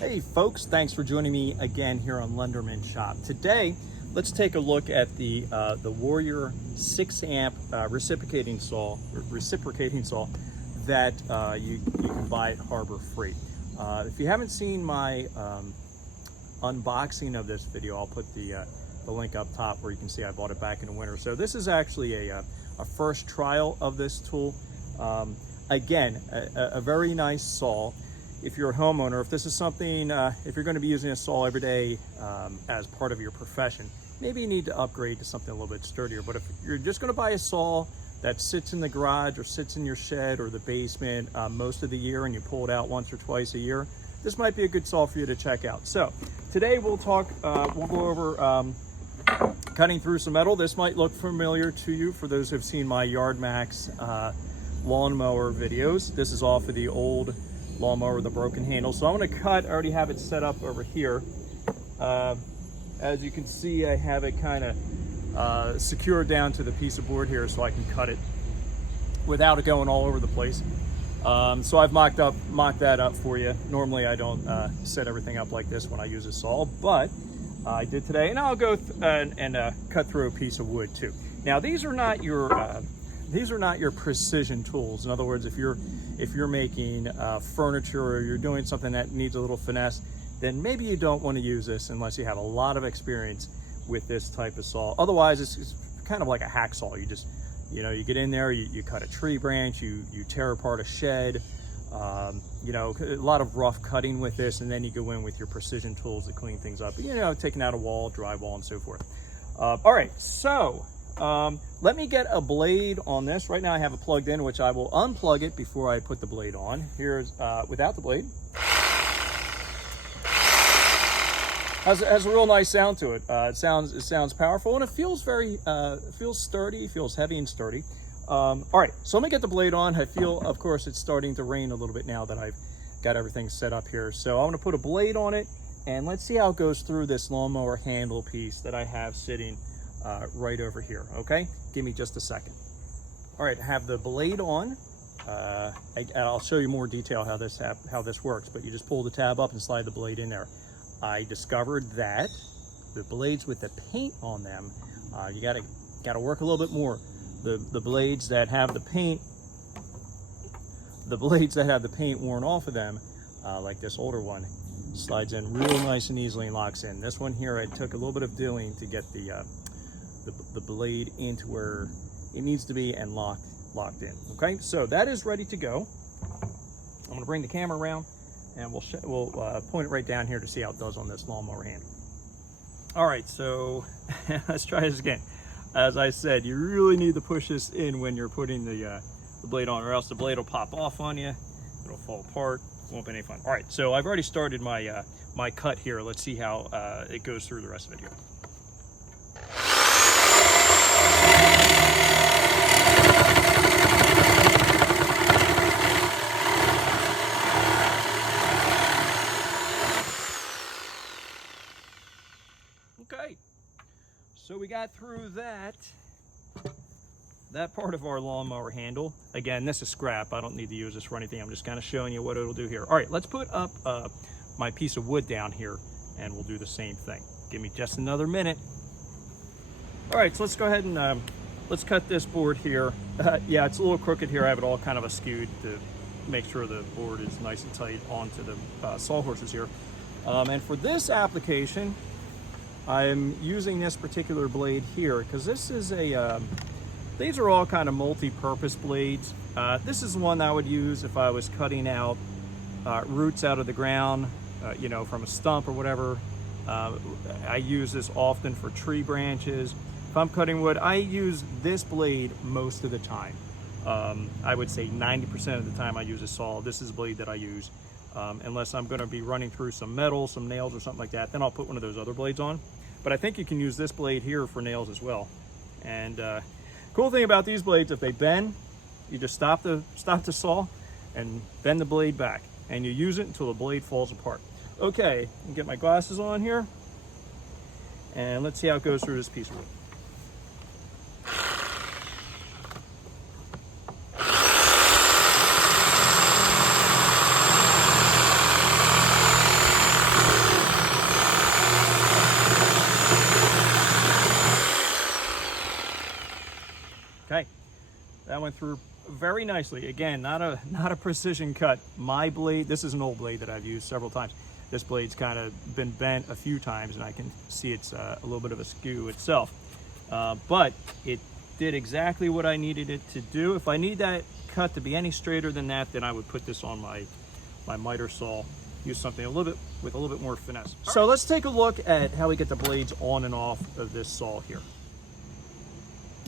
Hey folks, thanks for joining me again here on Lenderman Shop. Today, let's take a look at the Warrior 6 amp reciprocating saw that you can buy at Harbor Freight. If you haven't seen my unboxing of this video, I'll put the link up top where you can see I bought it back in the winter. So this is actually a first trial of this tool. Again, a very nice saw. If you're a homeowner, if this is something, if you're going to be using a saw every day as part of your profession, maybe you need to upgrade to something a little bit sturdier. But if you're just going to buy a saw that sits in the garage or sits in your shed or the basement most of the year and you pull it out once or twice a year, this might be a good saw for you to check out. So today we'll go over cutting through some metal. This might look familiar to you for those who've seen my Yard Max lawnmower videos. This is off of the old lawnmower with a broken handle. So I'm going to cut. I already have it set up over here. As you can see, I have it kind of secured down to the piece of board here so I can cut it without it going all over the place. So I've mocked that up for you. Normally I don't set everything up like this when I use a saw, but I did today, and I'll go and cut through a piece of wood too. Now these are not your precision tools. In other words, if you're making furniture or you're doing something that needs a little finesse, then maybe you don't want to use this unless you have a lot of experience with this type of saw. Otherwise, it's kind of like a hacksaw. You just, you get in there, you cut a tree branch, you tear apart a shed, a lot of rough cutting with this, and then you go in with your precision tools to clean things up, taking out a wall, drywall, and so forth. All right, so let me get a blade on this. Right now I have it plugged in, which I will unplug it before I put the blade on. Here's without the blade. Has a real nice sound to it. It sounds powerful, and it feels feels sturdy, feels heavy and sturdy. All right, so let me get the blade on. I feel, of course, it's starting to rain a little bit now that I've got everything set up here. So I'm going to put a blade on it, and let's see how it goes through this lawnmower handle piece that I have sitting right over here. Okay, give me just a second. All right, I have the blade on. I'll show you more detail how this works, but you just pull the tab up and slide the blade in there. I discovered that the blades with the paint on them, you gotta work a little bit more. The blades that have the paint worn off of them, like this older one, slides in real nice and easily and locks in. This one here, it took a little bit of doing to get the blade into where it needs to be and locked in. Okay, so that is ready to go. I'm gonna bring the camera around and we'll point it right down here to see how it does on this lawnmower handle. All right, so let's try this again. As I said, you really need to push this in when you're putting the blade on, or else the blade will pop off on you. It'll fall apart. Won't be any fun. All right, so I've already started my my cut here. Let's see how it goes through the rest of it here. Okay, so we got through that part of our lawnmower handle. Again, this is scrap. I don't need to use this for anything. I'm just kind of showing you what it'll do here. All right, let's put up my piece of wood down here and we'll do the same thing. Give me just another minute. All right, so let's go ahead and let's cut this board here. Yeah, it's a little crooked here. I have it all kind of askewed to make sure the board is nice and tight onto the sawhorses here. And for this application, I'm using this particular blade here because this is these are all kind of multi-purpose blades. This is the one I would use if I was cutting out roots out of the ground, from a stump or whatever. I use this often for tree branches. If I'm cutting wood, I use this blade most of the time. I would say 90% of the time I use a saw. This is the blade that I use. Unless I'm going to be running through some metal, some nails or something like that, then I'll put one of those other blades on. But I think you can use this blade here for nails as well. And cool thing about these blades, if they bend, you just stop the saw and bend the blade back, and you use it until the blade falls apart. Okay, I'll get my glasses on here, and let's see how it goes through this piece of wood. through very nicely. Again, not a precision cut. My blade, this is an old blade that I've used several times. This blade's kind of been bent a few times, and I can see it's a little bit of a skew itself. But it did exactly what I needed it to do. If I need that cut to be any straighter than that, then I would put this on my miter saw, use something with a little bit more finesse. So let's take a look at how we get the blades on and off of this saw here.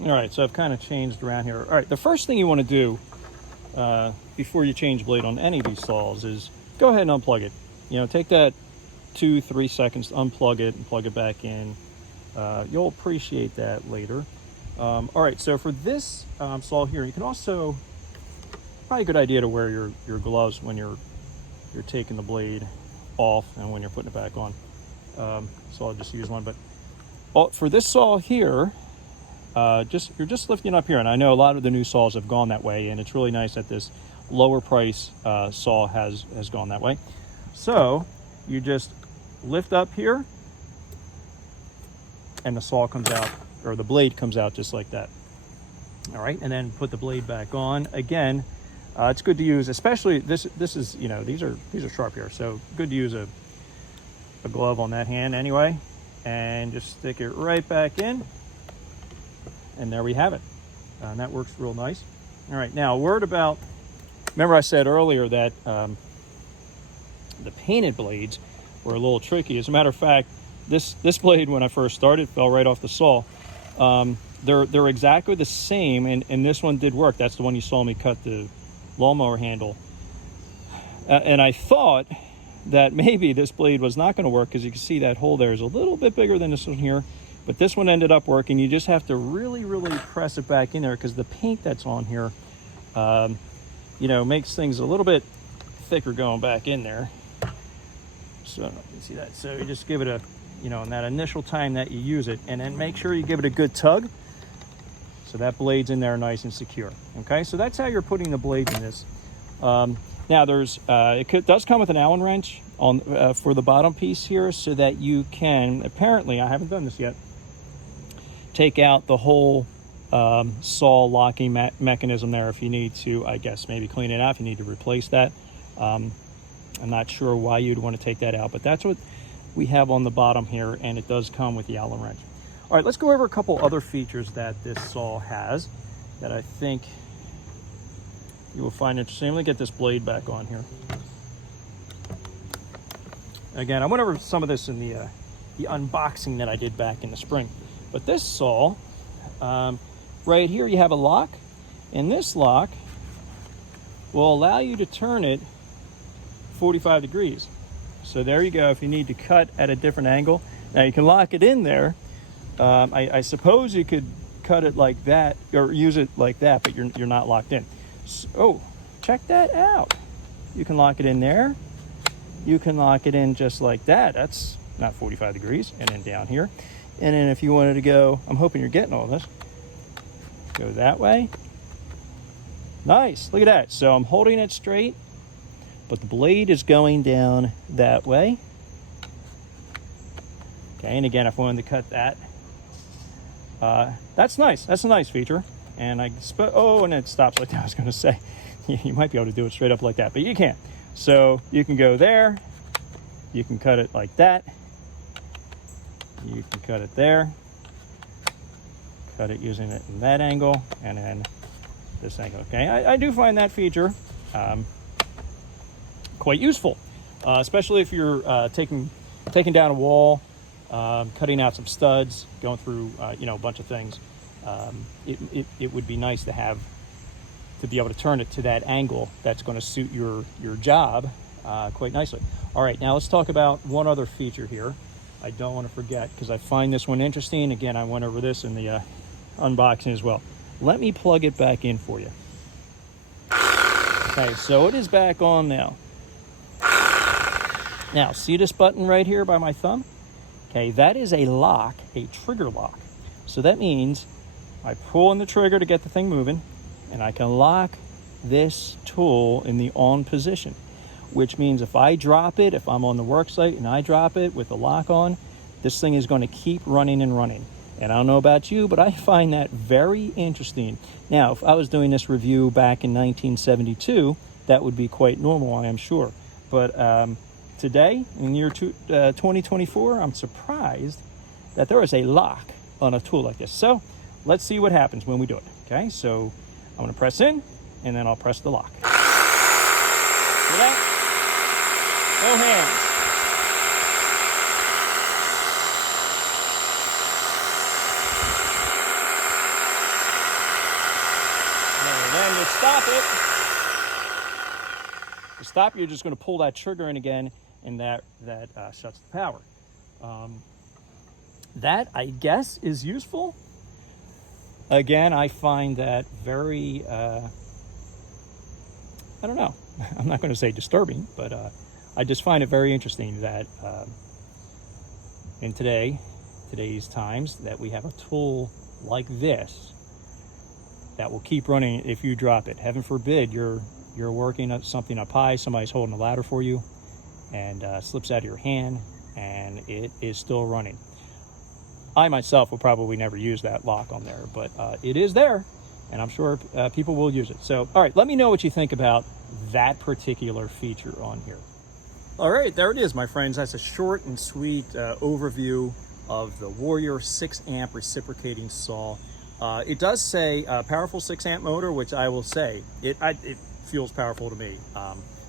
All right, so I've kind of changed around here. All right, the first thing you want to do before you change blade on any of these saws is go ahead and unplug it. You know, take that 2-3 seconds to unplug it and plug it back in. You'll appreciate that later. All right, so for this saw here, you can also, probably a good idea to wear your gloves when you're taking the blade off and when you're putting it back on. So I'll just use one. But for this saw here, you're just lifting up here, and I know a lot of the new saws have gone that way, and it's really nice that this lower price saw has gone that way. So you just lift up here, and the saw comes out, or the blade comes out just like that. All right, and then put the blade back on again. It's good to use, especially this is, you know, these are sharp here, so good to use a glove on that hand anyway, and just stick it right back in. And there we have it. And that works real nice. All right, now a word about, remember I said earlier that the painted blades were a little tricky. As a matter of fact, this blade, when I first started, fell right off the saw. They're exactly the same, and this one did work. That's the one you saw me cut the lawnmower handle. And I thought that maybe this blade was not going to work, because you can see that hole there is a little bit bigger than this one here. But this one ended up working. You just have to really, really press it back in there, because the paint that's on here, you know, makes things a little bit thicker going back in there. So you see that. So you just give it a, you know, in that initial time that you use it, and then make sure you give it a good tug, so that blade's in there nice and secure. Okay, so that's how you're putting the blades in this. Now there's, does come with an Allen wrench on for the bottom piece here, so that you can, apparently, I haven't done this yet, take out the whole saw locking mechanism there if you need to, I guess, maybe clean it out if you need to replace that. I'm not sure why you'd want to take that out, but that's what we have on the bottom here, and it does come with the Allen wrench. All right, let's go over a couple other features that this saw has that I think you will find interesting. Let me get this blade back on here. Again, I went over some of this in the unboxing that I did back in the spring. But this saw, right here you have a lock, and this lock will allow you to turn it 45 degrees. So there you go, if you need to cut at a different angle. Now you can lock it in there. I suppose you could cut it like that, or use it like that, but you're not locked in. So, oh, check that out. You can lock it in there. You can lock it in just like that. That's not 45 degrees. And then down here. And then if you wanted to go, I'm hoping you're getting all this, go that way. Nice, look at that. So I'm holding it straight, but the blade is going down that way. Okay, and again, if I wanted to cut that, that's nice. That's a nice feature. And and it stops like that. I was going to say, you might be able to do it straight up like that, but you can't. So you can go there. You can cut it like that. You can cut it there. Cut it using it in that angle, and then this angle. Okay, I do find that feature quite useful, especially if you're taking down a wall, cutting out some studs, going through you know, a bunch of things. It would be nice to be able to turn it to that angle that's going to suit your job quite nicely. All right, now let's talk about one other feature here. I don't want to forget, because I find this one interesting. Again, I went over this in the unboxing as well. Let me plug it back in for you. Okay, so it is back on now. Now, see this button right here by my thumb? Okay, that is a lock, a trigger lock. So that means I pull on the trigger to get the thing moving, and I can lock this tool in the on position, which means if I drop it, if I'm on the work site and I drop it with the lock on, this thing is going to keep running and running. And I don't know about you, but I find that very interesting. Now, if I was doing this review back in 1972, that would be quite normal, I am sure. But today, in the year 2024, I'm surprised that there is a lock on a tool like this. So let's see what happens when we do it. Okay, so I'm going to press in, and then I'll press the lock. See that? No hands. And then to stop it, you're just going to pull that trigger in again, and that shuts the power. That, I guess, is useful. Again, I find that very, I don't know, I'm not going to say disturbing, but I just find it very interesting that in today's times, that we have a tool like this that will keep running if you drop it. Heaven forbid you're working on something up high, somebody's holding a ladder for you, and slips out of your hand, and it is still running. I myself will probably never use that lock on there, but it is there, and I'm sure people will use it. So, all right, let me know what you think about that particular feature on here. All right, there it is, my friends. That's a short and sweet overview of the Warrior 6 amp reciprocating saw. It does say powerful 6 amp motor, which I will say, it feels powerful to me.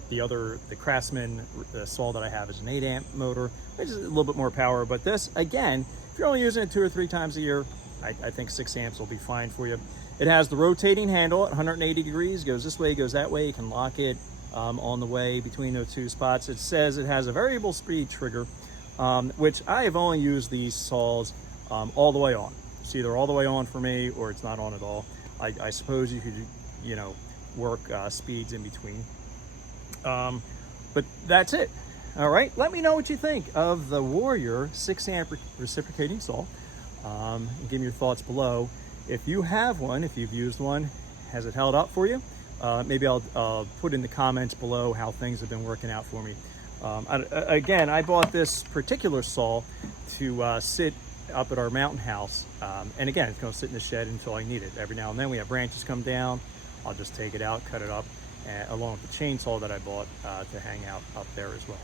The Craftsman saw that I have is an 8 amp motor, which is a little bit more power, but this, again, if you're only using it 2 or 3 times a year, I think 6 amps will be fine for you. It has the rotating handle at 180 degrees, goes this way, goes that way. You can lock it on the way between those 2 spots. It says it has a variable speed trigger, which I have only used these saws all the way on. It's either all the way on for me or it's not on at all. I suppose you could, work speeds in between. But that's it. All right, let me know what you think of the Warrior 6 amp reciprocating saw. Give me your thoughts below. If you have one, if you've used one, has it held up for you? Maybe I'll put in the comments below how things have been working out for me. Again, I bought this particular saw to sit up at our mountain house. And again, it's going to sit in the shed until I need it. Every now and then we have branches come down. I'll just take it out, cut it up, along with the chainsaw that I bought to hang out up there as well.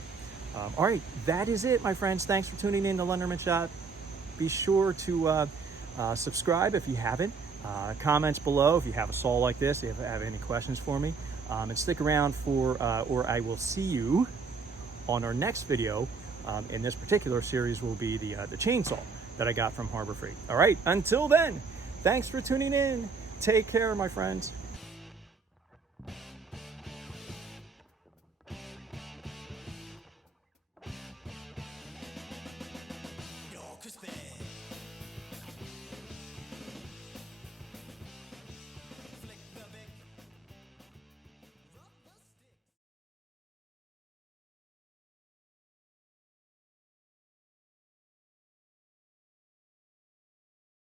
All right, that is it, my friends. Thanks for tuning in to Lunderman Shop. Be sure to subscribe if you haven't. Comments below if you have a saw like this, if you have any questions for me. And stick around or I will see you on our next video. In this particular series will be the chainsaw that I got from Harbor Freight. All right, until then, thanks for tuning in. Take care, my friends.